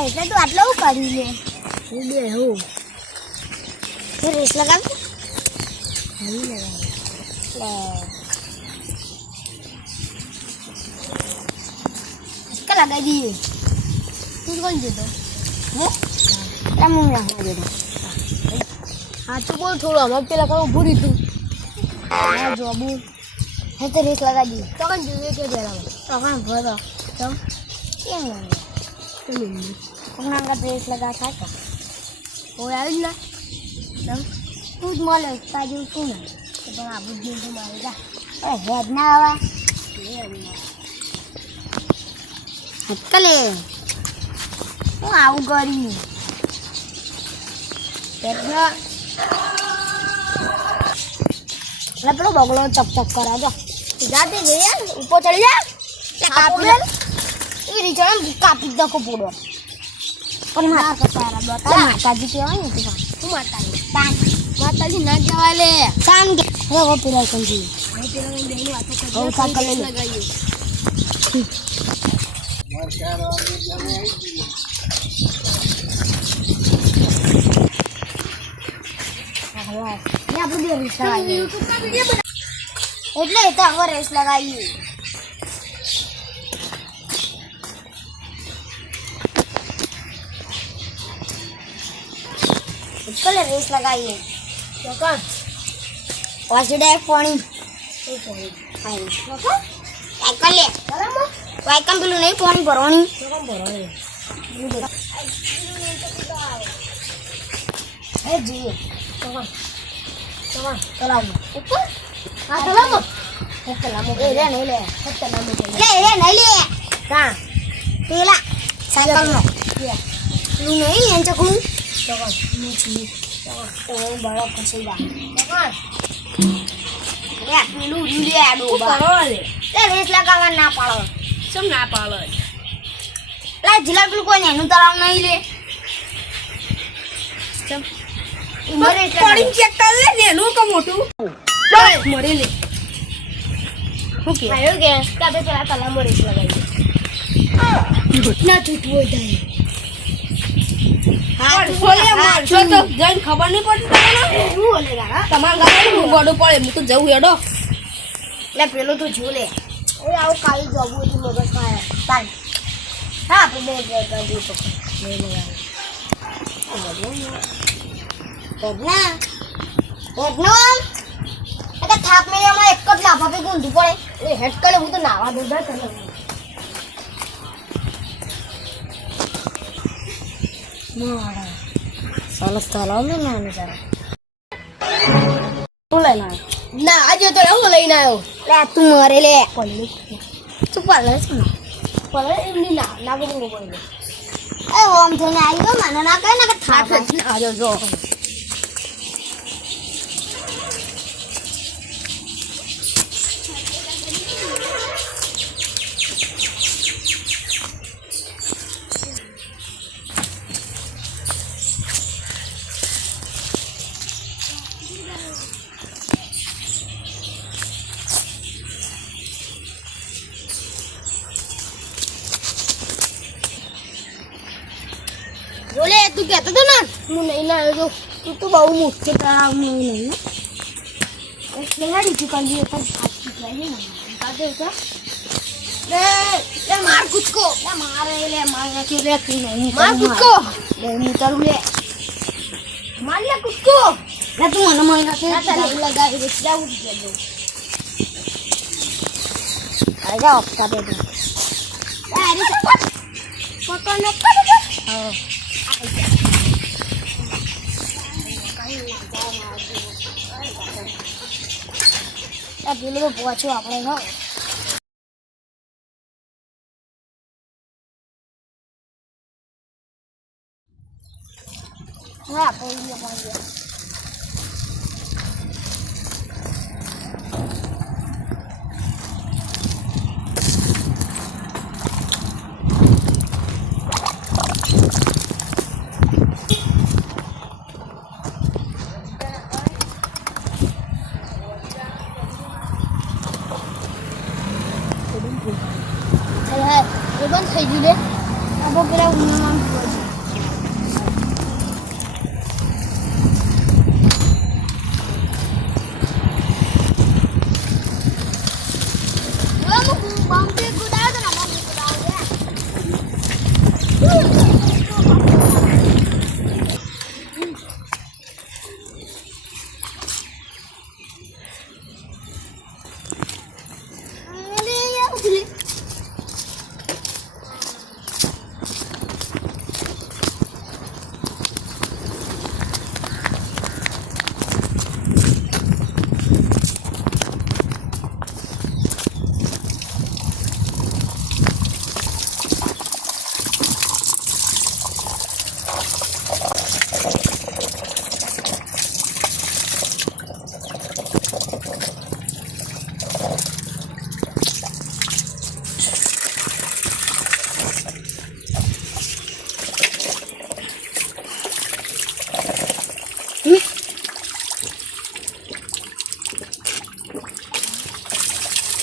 એટલે તો આટલો કરી લે હું બે હું રેસ લગાવ લગાવી દઈએ તું કોણ જતો હે હું રાખવા જતો હા તું બોલ થોડું આમાં પેલા કહું ભૂરી તું હા જો બોલ હે તો રેસ લગાવી દઈએ તો કણ જોઈએ કે પહેલાં તો કણ ભરો તમ કેમ લાગે રેસ લગા થાય તો કોઈ આવી જ ના તમ તું જ મળે તાજું શું ને તો પણ આ બુદ્ધિ તો મારે જા હેડ ના આવા હટકલે હું આવું કરી પેલો બગલો ચપ ચપ કરાવજો જાતે જઈએ ઉપર ચડી જા કાપી એ રીચણ કાપી દખો પૂરો પણ માતાજી કહેવાય ને તું શું માતાજી માતાજી ના કહેવાય લે કામ કે હવે પેલા સમજી લગાવીએ એટલે તો હવે રેસ લગાવીએ એટલે રેસ લગાવીએ તો કોણ વાસુડે પાણી વાયકમ પેલું નહીં પાણી ભરવાની હે જી તલાવો ઉપર હા તલાવો એ રે નહીં લે નહીં લે કા પેલા સાયકલ નો તું નહીં એમ ચકું તો છી તો બળો ખસી જા લે પેલું લે આડો કરો લે રેસ લગાવવા ના પાડો સમ ના પાડો લે જિલ્લા પેલું કોઈ એનું તળાવ નહીં લે ચમ મરે પડી ચેક કર લે નેનું કે મોટું મરે લે ઓકે આયો કે કાબે પેલા તળાવ મરે લગાવી ના છૂટવો થાય હા બોલે મારશો તો જઈને ખબર નહીં પડતી તમને શું બોલે ગારા તમારા ગાડે હું ગોડો પડે હું તો જઉં હેડો લે પેલો તો જો લે ઓય આવ કાઈ જવું છે મગજ ખાય તાઈ હા આપણે બે કરી તો લે લગાવ થાપ મેળામાં એક જ લાફા પે ગુંધું પડે એ હેડ કરે હું તો નાવા દોડા કરે સરસ તલાવ ને નાનું જરા શું લઈને આવ્યો ના આજે તો હું લઈને આવ્યો લે તું મરે લે તું પાલે છે ને પાલે એમની ના ગમો પડે એ ઓમ થઈને આવી ગયો મને ના કહે ને કે થાક જ આજો જો બોલે તું કહેતો તો ને હું નહીં લાવ્યો તું તો બહુ મુશ્કેલ તળાવ નહીં એટલે હાડી ચૂકાવી પણ સાચી જાય ને કાજે તો લે માર કુચકો લે મારે લે માર કે લે તું નહીં માર કુચકો લે હું તારું લે માર લે કુચકો લે તું મને મહિના કે લગાવી દે જાવું દે આ જાઓ કાબે દે અરે પકડ ન કર હા પેલું તો પહોંચ્યું આપણે હા આપણે થઈ ગયું લે આ પેલા ઉનામાં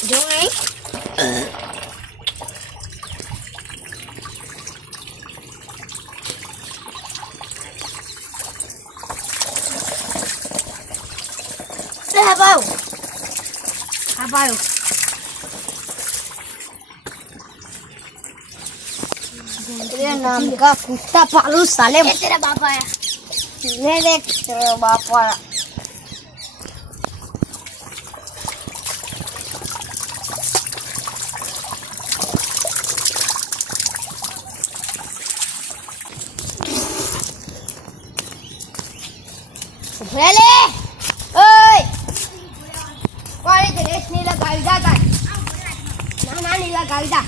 જો નહીં Abajo. तेरा नाम का कुत्ता पालू साले ये तेरा बाप आया ये देख तेरा बाप आया Hele oi Kau ni jenis ni lah gaida kan Nana ni lah gaida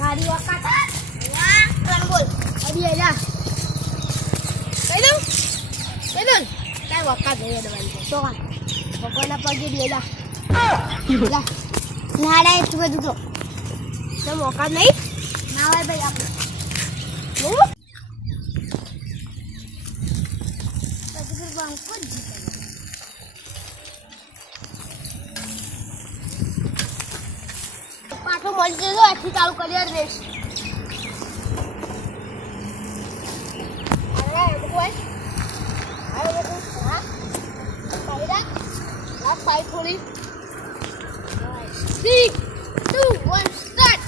Hari wakatan. Ya, rambut. Hari aja. Kailun. Kailun. Kan wakat dia ada balik. So kan. Pokoknya pagi dia dah. Dah. Nah ada itu duduk. Kamu wakat naik? Nawai bayi aku. Lu? Tapi gerbang pun. પાછો મળી જજો આથી ચાલુ કરી race અરે કોઈ અરે બધું હા કાયદા લાસ્ટ સાઈડ થોડી 3 2 1 start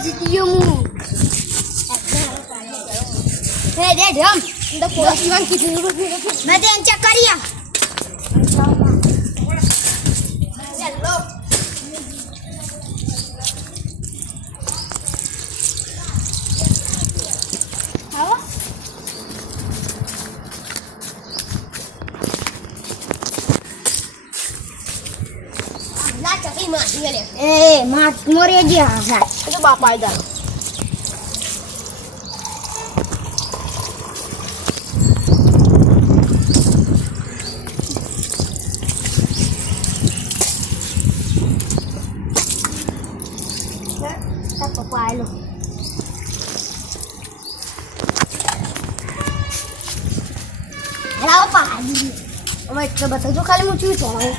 Jitiumu. Hei dia diam. Dah puas iwan kita dulu. Nanti encak karya. Hello. Apa? Nak cari mak dia le. Mak mori aja. Itu bapak aja. Tak apa lu. Apa lagi? Oi, coba tu kali mau cuci orang.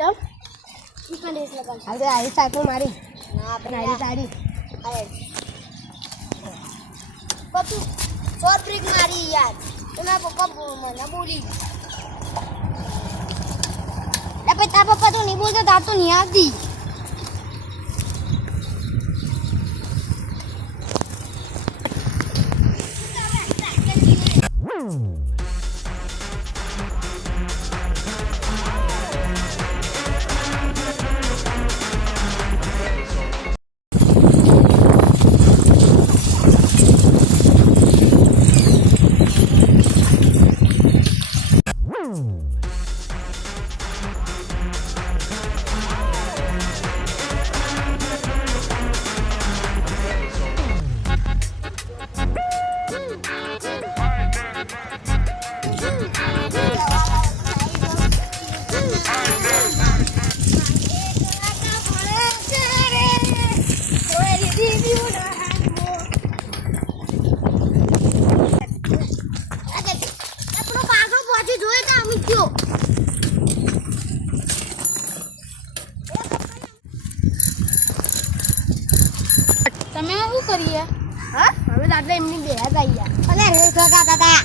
ચમ ઈકન race લગાડ હાલ દે આઈ cycle મારી ના આપણે નારી સાડી અરે Pappu short break મારી યાર એના પપ્પા મને બોલી એ પછી તારા પપ્પા તો નહીં બોલતા તાર તો નહીં આવતી તમે શું કરીએ હા હવે દાદા એમની બે આવી ગયા અને રેસ લગાતા હતા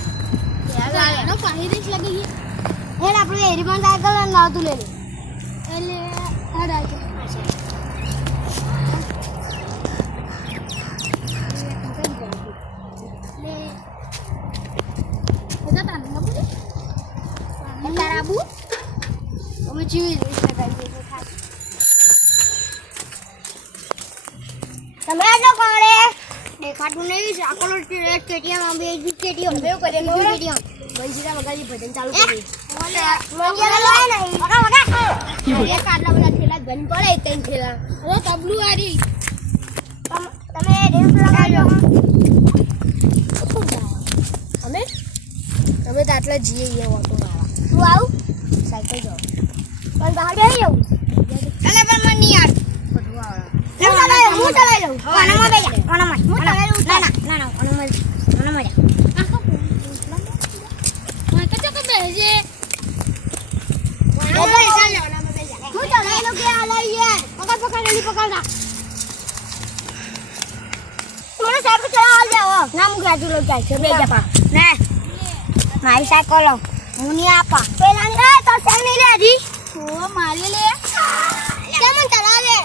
યાર પાણી રેસ લગી ગઈ હેડ આપણે એરીમાં સાયકલ અને નાતું લે લે એટલે હેડ આજો તારાબુ અમે જીવી રેસ લગાવીએ તમે આજો કોણે દેખાતું નહીં આકોનો સ્ટેડિયમ અમે સ્ટેડિયમ બેવ કરે સ્ટેડિયમ મંજીરા વગાડી ભજન ચાલુ કરી મંજીરા લાય નહીં વગા વગા એક આટલા બધા થેલા ગન પડે ત્રણ થેલા હવે તબલું આરી તમે રેસ લગાડજો અમે તમે તો આટલા જીએ એ ઓટો મારા તું આવ સાયકલ જાવ પણ બહાર આવી જાવ ચાલે પણ મને નહીં યાર હું ચલાવી લઉં આનામાં બેજા આનામાં હું ચલાવી લઉં ના આનામાં આખો મને કચો કે બેજે આનામાં બેજા હું ચલાવી લઉં કે આ લઈ યાર પકડ નહીં પકડતા મને સાયકલ ચલાવવા જાવ ના હું ગાજુ લઉં જાય છે બેજા પા ના મારી સાયકલ હું નહીં આપા પેલા ને તો સેલ નહીં લે હજી ઓ મારી લે કેમ ચલાવે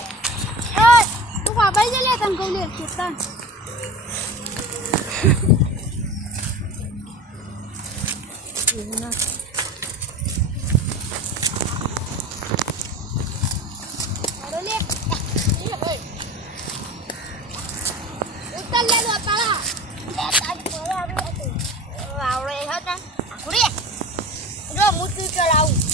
તું બાબાઈ જલે તને કહું લે ચેતન ઉત્તર લે દો તારા આવડે હતા આખુડી જો મુઠ્ઠી ચલાવું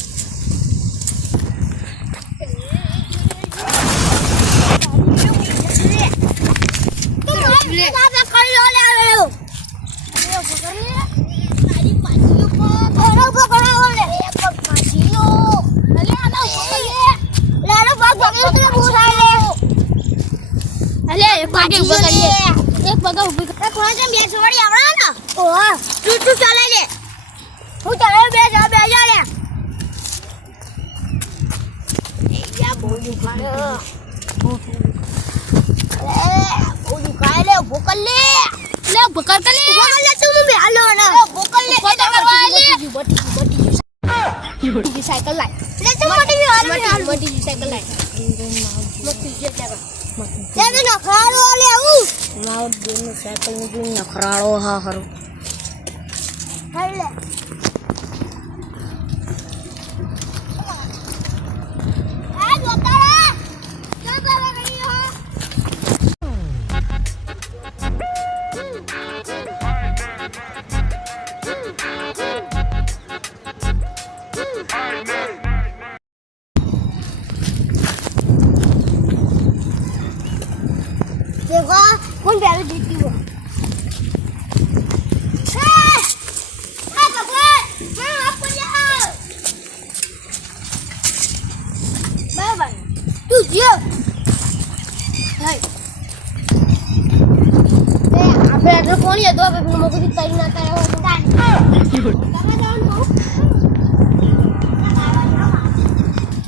એક પગ ઉભી કર કોણ છે બે છોડી આવડા ને ઓહ તું ચાલે લે હું ચાલે બે જા લે એ યા બહુ દુખાડે ઓ દુખાડે લે ભોકલ લે તું બે હાલો ને ભોકલ લે ફોટો કરવા લે બટી સાયકલ લાય લે તું મોટી સાયકલ લાય મોટી જે જગા તે નખરાળો લે આવું માઉ દેનો સાયકલ નું નખરાળો હા હરો હાલે આ જોતારા ચાલ બાબા ગઈ હો देखो कौन प्यारे जीती हो तू जियो આપણે આટલો કોણ હતો આપણે મોકલી કરી નાતા એવો તમે જાણ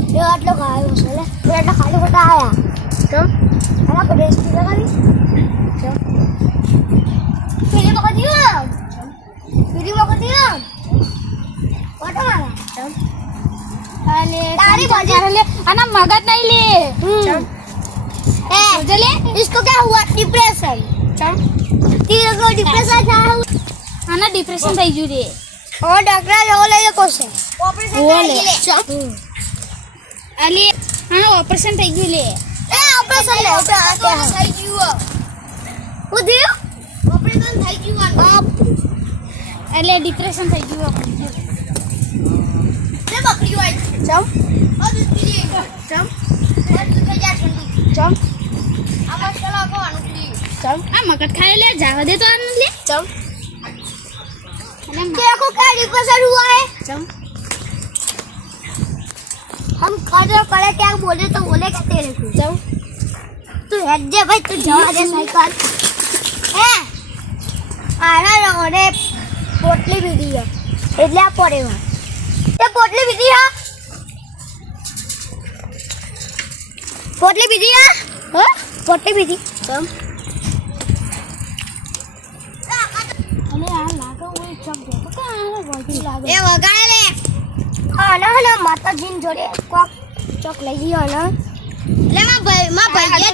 તો લે આટલો ખાયો છે લે એટલા ખાલી ખોટા આયા ચમ આના પર રેસ્ટ લગાવી ચમ પેલી વખત દિયો પેલી વખત દિયો કોટો મારા ચમ અલે તારી બજાર ले आना मगज नहीं ले चम चले इसको क्या हुआ डिप्रेशन चम तेरे को डिप्रेशन था आना डिप्रेशन થઈ ગયું રે ઓ ડોક્ટર જો લઈ લે કોસે ઓપરેશન થઈ ગયું ચમ અલે આના ઓપરેશન થઈ ગયું લે એ ઓપરેશન લે થઈ ગયું હું થયું ઓપરેશન થઈ ગયું એટલે ડિપ્રેશન થઈ ગયું લે બકરી હોય ચમ ચમ ચમ આ મસાલા કોવાનું ચમ આ મગજ ખાઈ લે જાવ દે તો આને લે ચમ देखो क्या डिप्रेशन हुआ है चम हम कदर करे क्या बोले तो बोले क्या तेरे को चम तू हेड दे भाई तू जवा दे साइकिल है आना लोगोने पोटली भी दी है એટલે આ પડેવા એ પોટલી બીધી હા પોટલી બીધી હા હ પોટલી બીધી ચમ અને આ લાગે ઓય ચમ દે તો કા વગી લાગે એ વગાડે લે આના હને માતાજીન જોડે કોક ચોક લઈ ગયો ને લે માં ભાઈ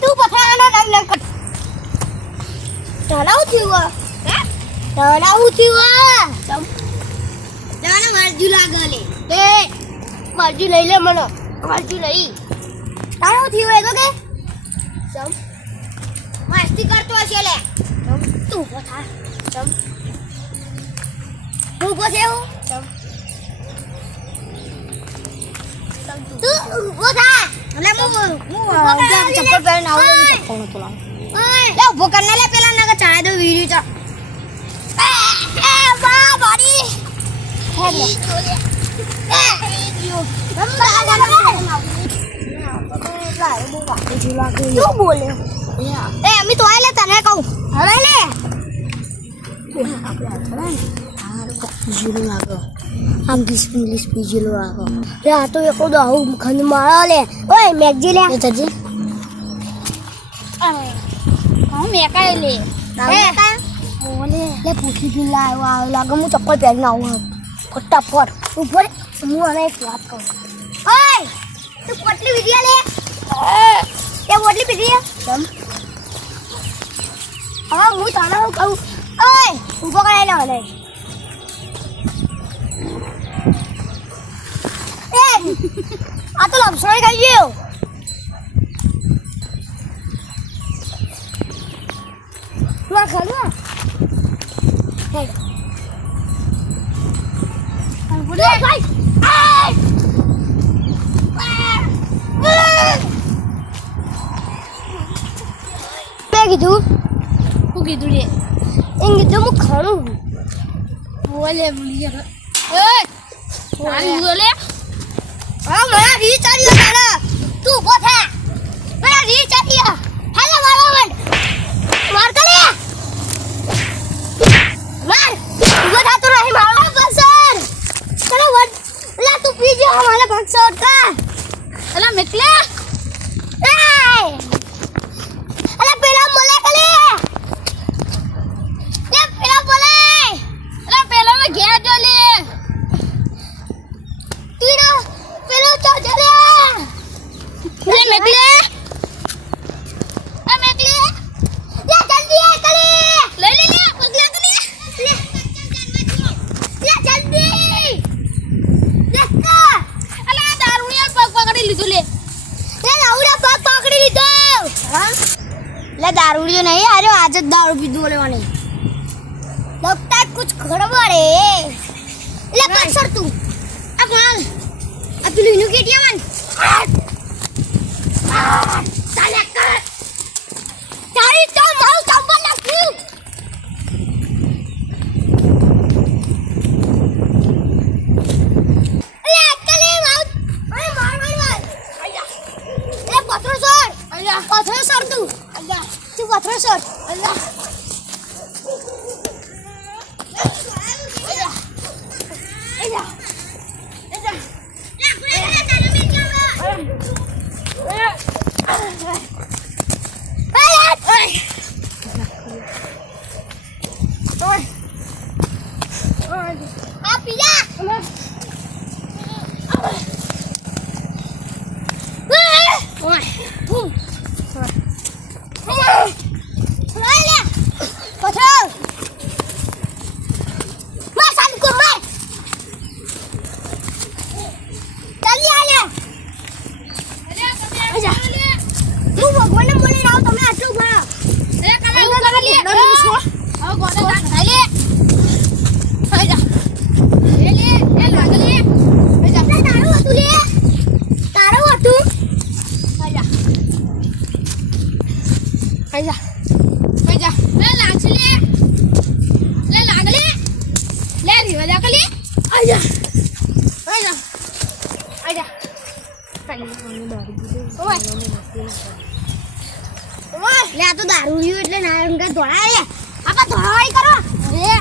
તું પથરાનો નામ લખ તલાવ થયું હે તલાવ થયું ચમ જાને મરજુ લાગે લે તે મરજુ લઈ લે મને મરજુ લઈ તારો થયું એ તો કે ચમ મસ્તી કરતો હશે લે ચમ તું પથા ચમ તું પોસે હું ચમ તું પથા લે હું ચપ્પલ પહેરીને આવું ચપ્પલ નતો લાવ લે ઉભો કરને લે પેલા નગર ચાય દો વીડિયો ચા એ બા બાડી હે લે क्यों बोले ए अम्मी तो आए ले तने कहूं अरे ले जीरो लागो हम किस इंग्लिश पे जीरो लागो या तो ये को दो खंड मारा ले ओए मैगजी ले चाची हां मैं का ले ए बोले ले पूछी दिन लावा लागो मु चप्पल पहनना आऊं फटाफट ऊपर मु आने एक बात कहूं ओए तू पोटली विडिया ले ये पोटली विडिया चम हां मु ताना कहूं ओए ऊपर करे ना ले ए आ तो लपसोई खाइयो ला खा लो हे बोले भाई કીધું હું કીધું રે એમ કીધું હું ખાણું બોલે બોલિયા એ બોલે હા મારા રીચ આર્યો તારા તું ઉભો થા મારા રીચ આર્યો હાલે મારો માર કલે માર ઉભો થા તો રહી મારો બસર ચલો વડ લા તું પીજો હમારા ભક્સર કા અલા મેકલે એ અલા પેલા મોલે કલે લે પેલા બોલે અલા પેલા મે ઘેર જો લે તીરો પેલો તો જલે લે મેકલે આ મેકલે લે જલ્દી આ કલે લઈ લે પગલા કલે લે જલ્દી લે કા અલા દારૂડિયા પગ પકડી લીધું લે લાઉડા પગ પકડી લીધો હા ले दारूडियो नहीं आ रहे आज दारू पी दो वाले लगता है कुछ गड़बड़ है ले पर सर तू अब माल अब तू इनु केटिया मन साले कर तारी तो माउ चंबल लगी ले अकेले माउ अरे मार आया ले पत्थर सर आया पत्थर सर तू आया तू पत्थर सर आया आया आया आया આજા હું ભગવાનને બોલીને આવું તમે આટલું ભણો અરે કાલે હું કરી લે હવે ગોડા કાઢ ખાઈ લે આજા લે એ લાગ લે આજા તારું હતું લે તારું હતું આજા આજા આજા લે લાગ લે લાગ લે રીવા જા કલી આજા આજા આજા લે આ તો દારૂ રહ્યું એટલે ના અંગા ધોળા લે આપા ધોળાઈ કરો લે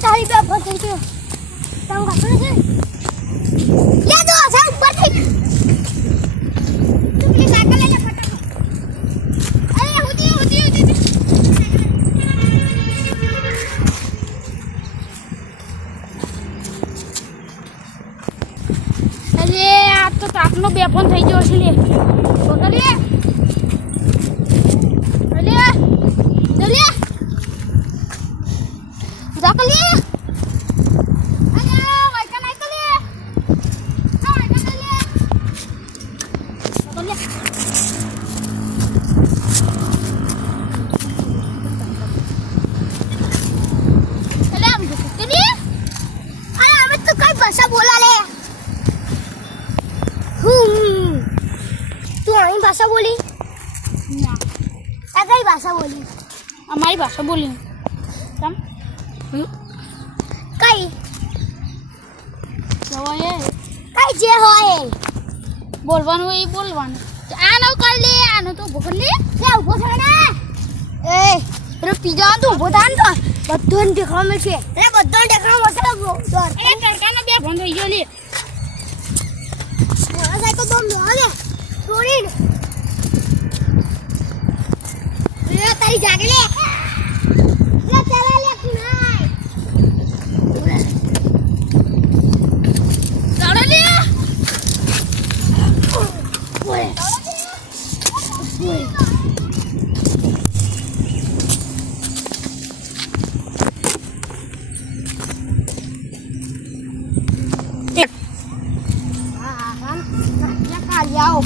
તારી બે ફોન થઈ ગયો તારું કાપડું છે લે દો સાહેબ ઉપર થઈ તું પેલી સાયકલ લે ફટાફટ અરે હુદી અરે આ તો તાપનો બે ફોન થઈ ગયો છે લે ફોટો લે भाषा बोली ना कई भाषा बोली हमारी भाषा बोली तम कई जवाए कई जे होए बोलवानो એ બોલવાનું આનો કર લે આનો તો ઉભો કર લે ઉભો થા ને એ રે પીજા તો ઉભો થા ને તો બધોને દેખામે છે રે બધોને દેખામે છે એ ટરકાનો બે ભંગ થઈ ગયો લે આ સાયકલ તો લો ને છોડી તારી જાગે લે ચલા લે નાય ચાલો લે ઓય હા યા કાલિયાઓ